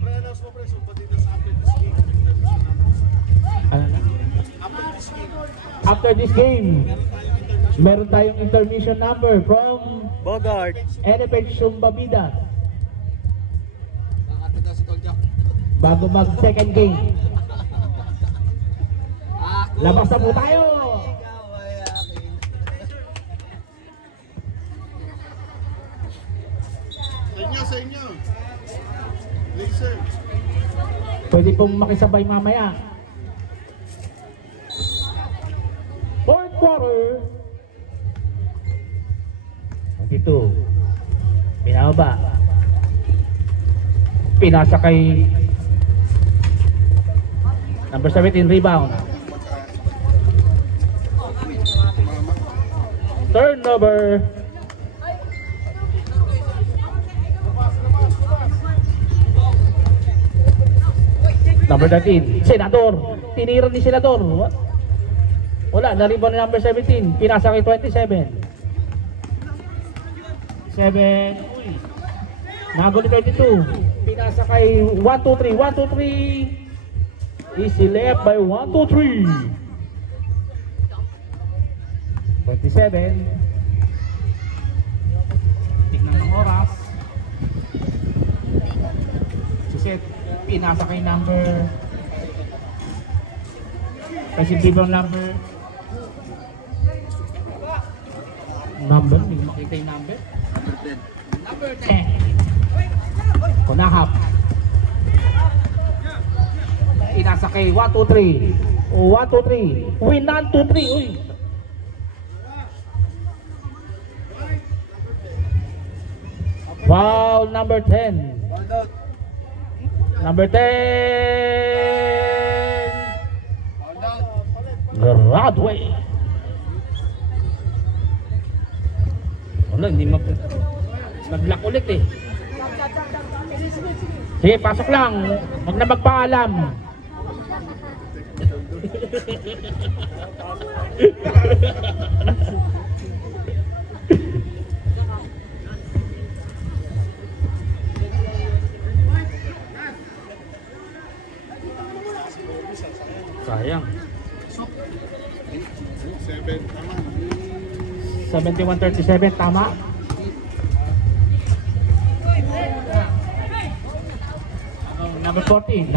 Pre-announce mo, pre, so pati na sa after this game. After this game, meron tayong intermission number from Bogart. NFH Sumbabida. Bago mag second game. Labas na po tayo! Sa inyo. Laser. Pwede pong makisabay mamaya. Fourth quarter. 22. Pinababa. Pinasa kay number 17, rebound. Turnover. Number 13, Senador. Tinira ni Senador. What? Wala, na-rebound ni number 17. Pinasa kay 27. 7. Uy. Nago ni 22. Pinasa kay 1, 2, 3. 1, 2, 3. Easy left by 1, 2, 3. 27. Tignan ng oras. Siset. Pinasa kay number kasi rebound number hindi ko makita yung number. Number 10 Kunahap. Pinasa kay 1, 2, 3. 1, 2, 3. Win 1, 2, 3. Uy. Foul number 10. Number 10, Gradway. Wala, hindi nag-lock ulit eh. Sige, pasok lang. Huwag na magpaalam. Sayang. 71-37, tama. Number 14.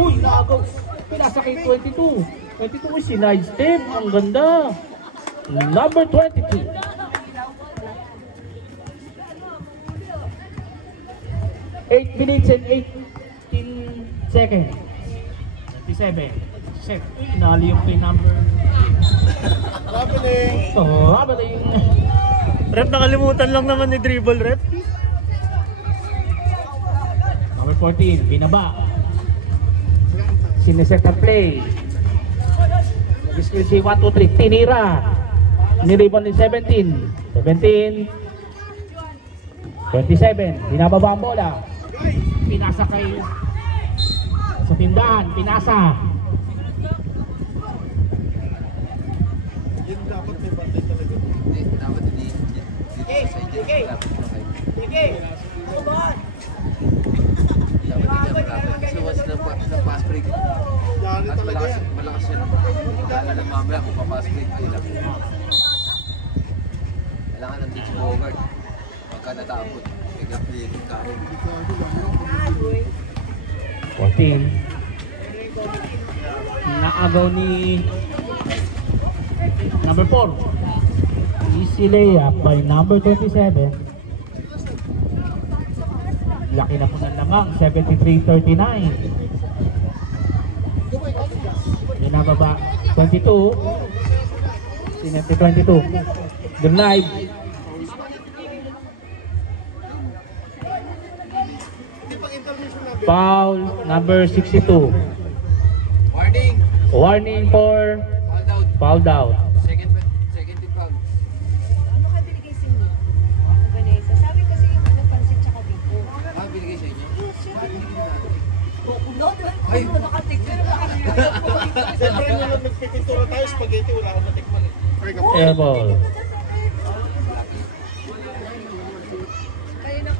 Uy, naagaw. Pinasa kay 22. 22 is sinide step. Ang ganda. Number 22. Eight minutes and 18 seconds. 27. Set. Inali yung kay number. Traveling. Oh, traveling. Rep, nakalimutan lang naman ni dribble, rep. Number 14, binaba. Sineset ang play. Skill si 1, 2, 3. Tinira. Niribon ni 17. 17. 27. Binababa ang bola. Pinasa kay sa tindahan. Pinasa. Yun dapat may bantay talaga. Dapat hindi. Sige. Ano ba? Kasi once na pass break. Yan talaga yan. Malakas yan. Kailangan ng mamaya kung pa-pass break. Kailangan ng ditch forward. Pagka natapot. Biglang play yung karo. 14. Naagaw ni number 4. Easy layup by number 27. Laki na po ng lamang. 73-39. Binababa 22. Sinente 22. Drive. Foul number 62. Warning for foul down. Second foul. Ano ka binigay sa inyo? Vanessa, sabi kasi yung pansit tsaka biko. Binigay sa inyo? No, ay, nakatik ka na Siyempre nung nagpipintura tayo, spaghetti, wala akong matikman eh. Air ball. Kayo na.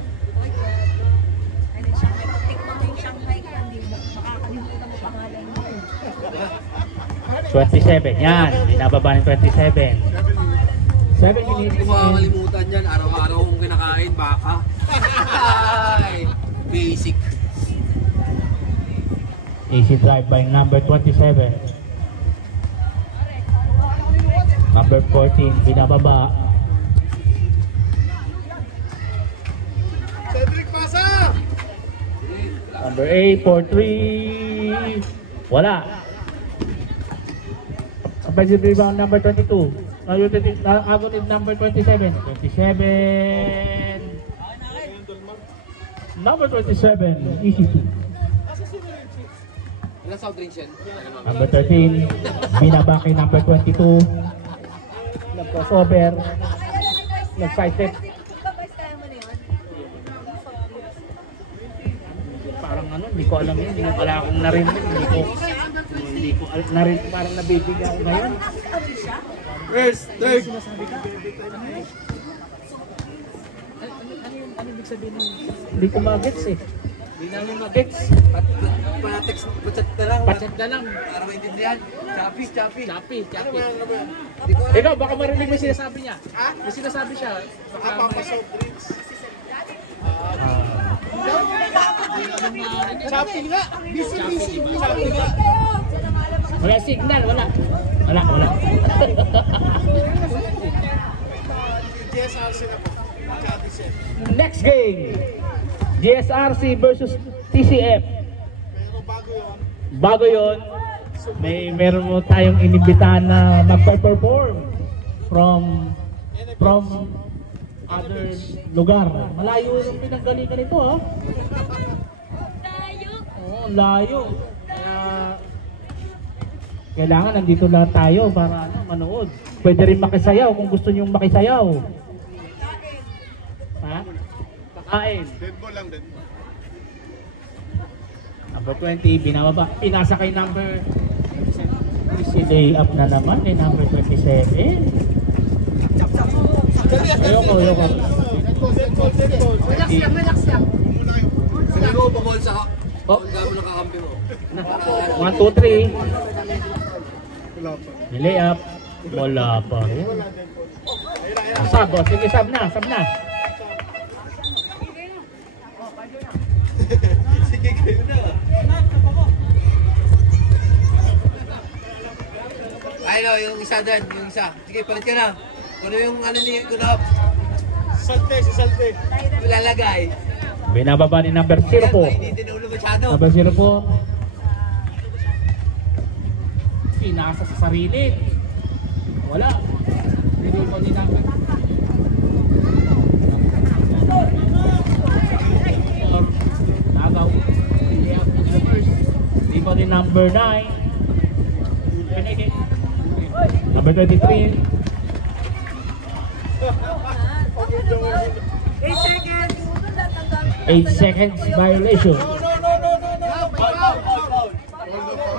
27. Yan, binababa ng 27. 7 minutes. Hindi ko makakalimutan yan. Araw-araw kong kinakain, baka. Ay, basic. Easy drive by number 27. Number 14, binababa. Cedric Masa! Number 8 for 3. Wala. Offensive rebound number 22. Agonid number 27. 27. Number 27, easy 2. Ilang soft drinks yan? Number 13, binaba kay number 22. Nag-crossover. Nag-side step. Parang ano, hindi ko alam yun. Hindi ko pala akong narinig. Hindi ko narinig. Parang nabibigyan ako ngayon. First, third. Hindi ko magets eh. Hindi namin mag-gets. Pa-text, pa-chat na lang. Pachat na lang. Para maintindihan. Choppy. Chapi. Hindi ko Ikaw, baka marinig mo yung sinasabi niya. May sinasabi siya. Baka Papa soft drinks. Chapi nga. Chapi nga. Wala signal, wala. Wala. GSRC na po. Chatisen. Next game. GSRC versus TCF. Pero Bago bago yun, yon, meron mo tayong inimbitahan na magpa-perform from other lugar. Malayo yung pinanggalingan nito, ha? Oo, layo. Kaya kailangan nandito lang tayo para manood. Pwede rin makisayaw kung gusto niyo makisayaw. Ha? Pakain. dead ball lang, dead ball. Number 20, binababa. Pinasa kay number si lay up na naman kay number 27. Ayoko. Dead ball. Relax lang. Sabi mo, pabol sa Oh. Huwag mo ng kakampi mo. 1, 2, 3. Wala pa. Lay up. Wala pa rin. Sab, oh. Sige, sab na. Sige, kayo na. Ay no, yung isa dyan, yung isa. Sige, palit ka na. Ano yung ano ni Gunap? Si Salte. Lalagay. Binababa ni number 0 po. Hindi din ulo masyado. Number 0 po. Pinasa sa sarili. Wala. Nilipo ni number. Nagaw. Lipo ni number 9. Pinigit. Number 23. 8 seconds violation.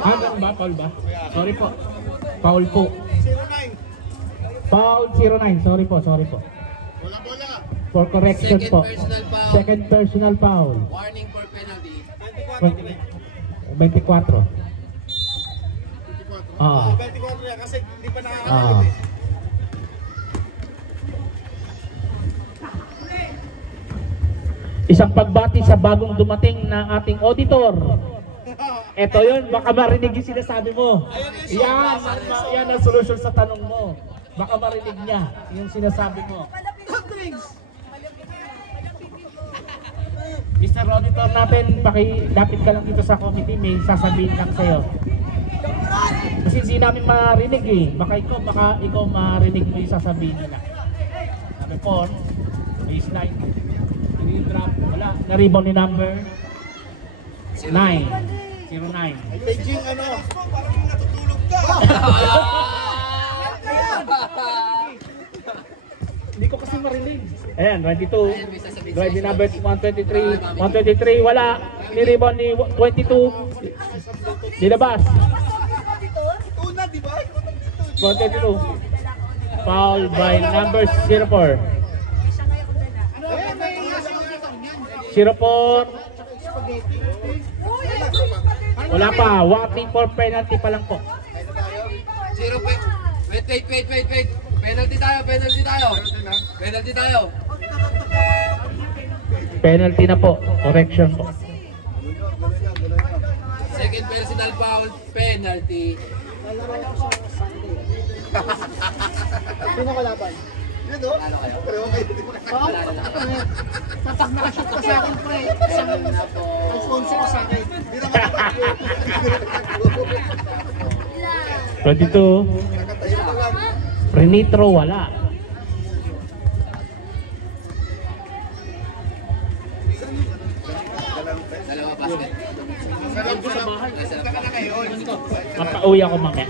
Hanggang ba? Foul ba? Sorry po. Foul po. 09. Foul 09. Sorry po. Wala bola. For correction Second po. personal foul. Second personal foul. Warning for penalty. 24. 24. Ah. 24 yan kasi hindi pa Ah. nakakalit eh. Isang pagbati sa bagong dumating na ating auditor. Ito yun, baka marinig yung sinasabi mo. Yan ang solusyon sa tanong mo. Baka marinig niya yung sinasabi mo. Mr. Auditor natin, lapit ka lang dito sa committee, may sasabihin lang sa'yo. Kasi hindi namin marinig eh. Baka ikaw marinig mo yung sasabihin nila. Number 4, baseline. Drop, wala. Na-rebound ni number 9. 09. Beijing ano? Parang natutulog ka. Hindi ko kasi marinig. Ayan, 22. Drive ni number 123. 123, wala. Ni-rebound ni 22. Nilabas. Una, di ba? 122. Foul by number 04. 04. Wala pa. Waiting for penalty pa lang po. Zero point. Wait. Penalty tayo. Penalty tayo. Penalty na po. Correction po. Second personal foul, penalty. Sino kalaban? Yun o. Talo kayo? Pareho kayo. Hindi mo nakakalaban. Tatak nakashoot ka sa akin, pre. Alfonso ka sa akin. Hindi na makatayo. 22. Nakatayo ka lang. Renitro wala. Dalawa basket. Mapauwi ako mamaya.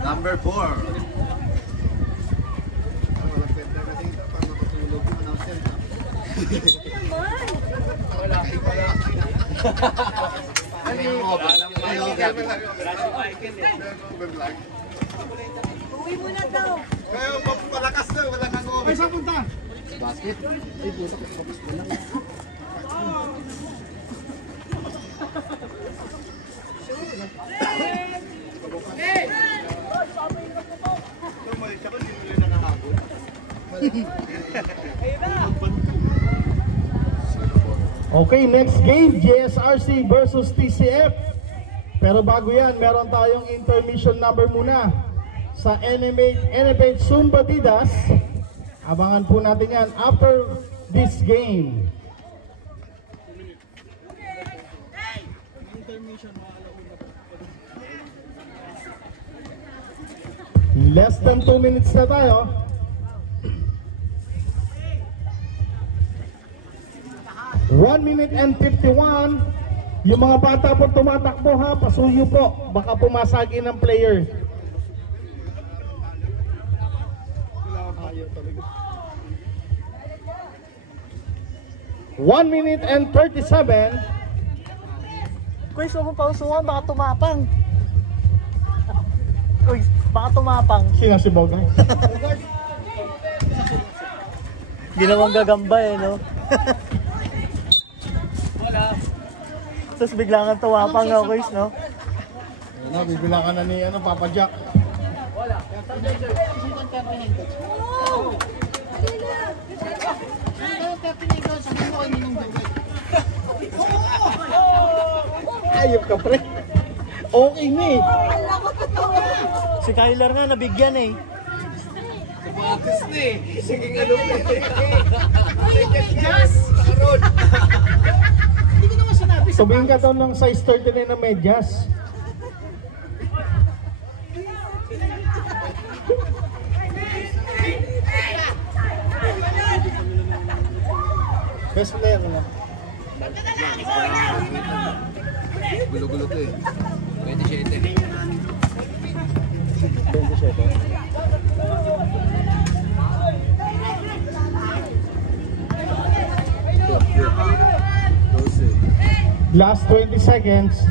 Number 4. Uwi mo na daw. Kaya palakas na, wala kang over. Ay, saan punta? Basket. Ay, busak ko. Focus ko lang. Okay, next game, JSRC versus TCF. Pero bago yan, meron tayong intermission number muna sa NMH Zumba Didas. Abangan po natin yan after this game. Less than 2 minutes na tayo. One minute and 51. Yung mga bata po tumatakbo ha, pasuyo po. Baka pumasagi ng player. One minute and 37. Kuy, so kung pausuhan, baka tumapang. Uy, baka tumapang. Sino si Bogay? Hindi naman gagamba eh, no? Tapos bigla kang tumapang na, Kuy, no? Ano, bibilang ka na ni Papa Jack. Ayop ka, pre. Okay na eh. Si Kyler nga, nabigyan eh. Bagus nih. Sige nga lupa. Sabihin ka daw ng size 39 na medyas. Best player na. Gulo-gulo to eh. 27. 27. Last 20 seconds.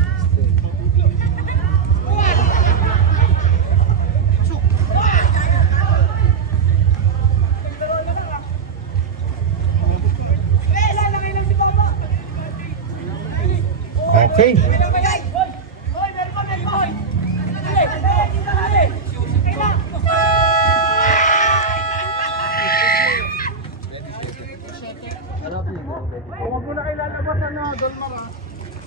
Okay. Huwag mo na kailalabas ano, Don Mara.